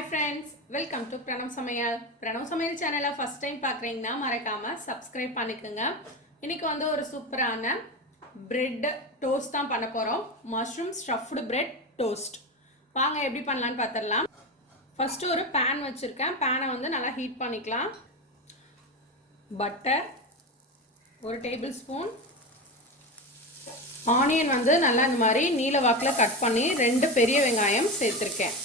Hi friends, welcome to Pranav Samayal. Pranav Samayal channel first time பார்க்குறீங்கன்னா மறக்காம subscribe பண்ணிக்கோங்க. இன்னைக்கு வந்து ஒரு சூப்பரான bread toast தான் பண்ண போறோம். Mushroom stuffed bread toast. வாங்க எப்படி பண்ணலாம்னு பார்த்தறலாம். First ஒரு pan வச்சிருக்கேன். pan வந்து நல்லா ஹீட் பண்ணிக்கலாம். Butter ஒரு tablespoon. ஆனியன் வந்து நல்லா இந்த மாதிரி நீல வாக்குல கட் பண்ணி ரெண்டு பெரிய வெங்காயம் சேர்த்திருக்கேன்.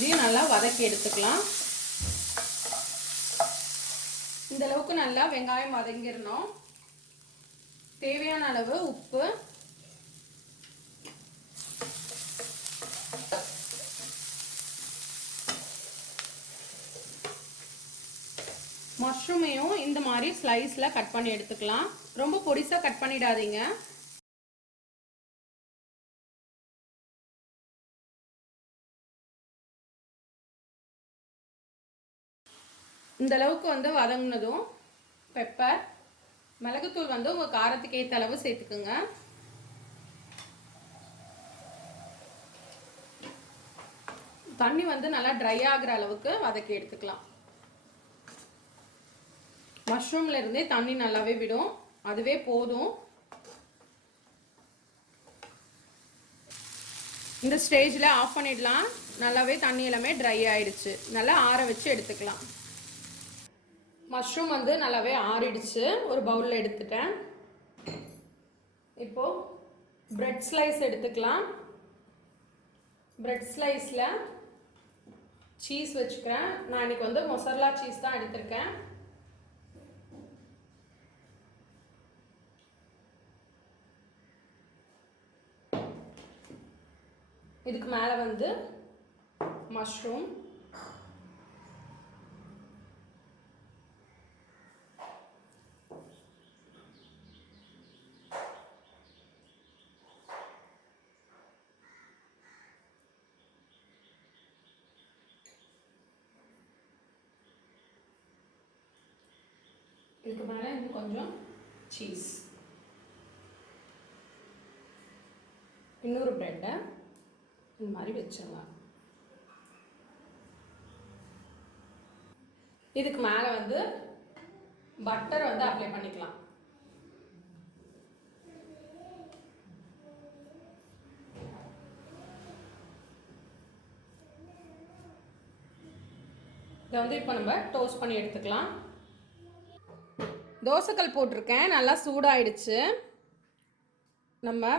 இதையும் நல்லா வதக்கி எடுத்துக்கலாம். இந்த அளவுக்கு நல்லா வெங்காயம் வதங்கிரணும். தேவையான அளவு உப்பு, மஷ்ரூமையும் இந்த மாதிரி ஸ்லைஸ்ல கட் பண்ணி எடுத்துக்கலாம். ரொம்ப பொடிசா கட் பண்ணிடாதீங்க. இந்த அளவுக்கு வந்து வதங்கினதும் பெப்பர், மிளகுத்தூள் வந்து உங்கள் காரத்துக்கு ஏற்ற அளவு சேர்த்துக்குங்க. தண்ணி வந்து நல்லா ட்ரை ஆகிற அளவுக்கு வதக்கி எடுத்துக்கலாம். மஷ்ரூம்ல இருந்தே தண்ணி நல்லாவே விடும், அதுவே போதும். இந்த ஸ்டேஜில் ஆஃப் பண்ணிடலாம். நல்லாவே தண்ணி எல்லாமே ட்ரை ஆயிடுச்சு. நல்லா ஆற வச்சு எடுத்துக்கலாம். மஷ்ரூம் வந்து நல்லாவே ஆறிடுச்சு. ஒரு பவுலில் எடுத்துட்டேன். இப்போ பிரெட் ஸ்லைஸ் எடுத்துக்கலாம். பிரெட் ஸ்லைஸில் சீஸ் வச்சுக்கிறேன். நான் இன்னைக்கு வந்து மொசரலா சீஸ் தான் எடுத்திருக்கேன். இதுக்கு மேலே வந்து மஷ்ரூம், இதுக்கு மேலே இன்னும் கொஞ்சம் சீஸ், இன்னொரு பிரெட்டை இந்த மாதிரி வச்சுருங்க. இதுக்கு மேலே வந்து பட்டர் வந்து அப்ளை பண்ணிக்கலாம். இதை வந்து இப்போ நம்ம டோஸ்ட் பண்ணி எடுத்துக்கலாம். தோசைக்கல் போட்டிருக்கேன், நல்லா சூடாயிடுச்சு. நம்ம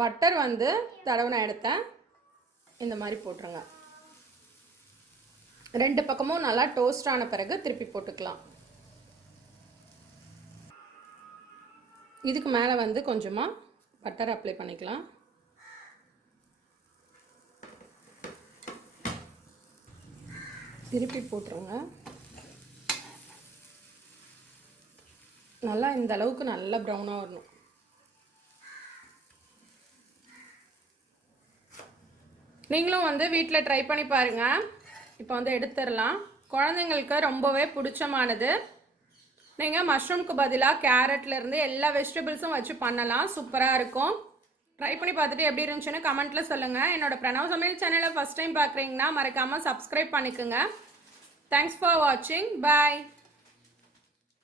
பட்டர் வந்து தடவின இடத்த இந்த மாதிரி போட்டுருங்க. ரெண்டு பக்கமும் நல்லா டோஸ்ட் ஆன பிறகு திருப்பி போட்டுக்கலாம். இதுக்கு மேலே வந்து கொஞ்சமாக பட்டர் அப்ளை பண்ணிக்கலாம். திருப்பி போட்டுருங்க. நல்லா இந்த அளவுக்கு நல்லா ப்ரௌனாக வரணும். நீங்களும் வந்து வீட்டில் ட்ரை பண்ணி பாருங்கள். இப்போ வந்து எடுத்துடலாம். குழந்தைங்களுக்கு ரொம்பவே பிடிச்சமானது. நீங்கள் மஷ்ரூம்க்கு பதிலாக கேரட்லேருந்து எல்லா வெஜிடபிள்ஸும் வச்சு பண்ணலாம். சூப்பராக இருக்கும். ட்ரை பண்ணி பார்த்துட்டு எப்படி இருந்துச்சுன்னு கமெண்ட்டில் சொல்லுங்கள். என்னோட பிரணவ் சமையல் சேனலை ஃபஸ்ட் டைம் பார்க்குறீங்கன்னா மறக்காமல் சப்ஸ்கிரைப் பண்ணிக்கோங்க. தேங்க்ஸ் ஃபார் வாட்சிங். பாய்.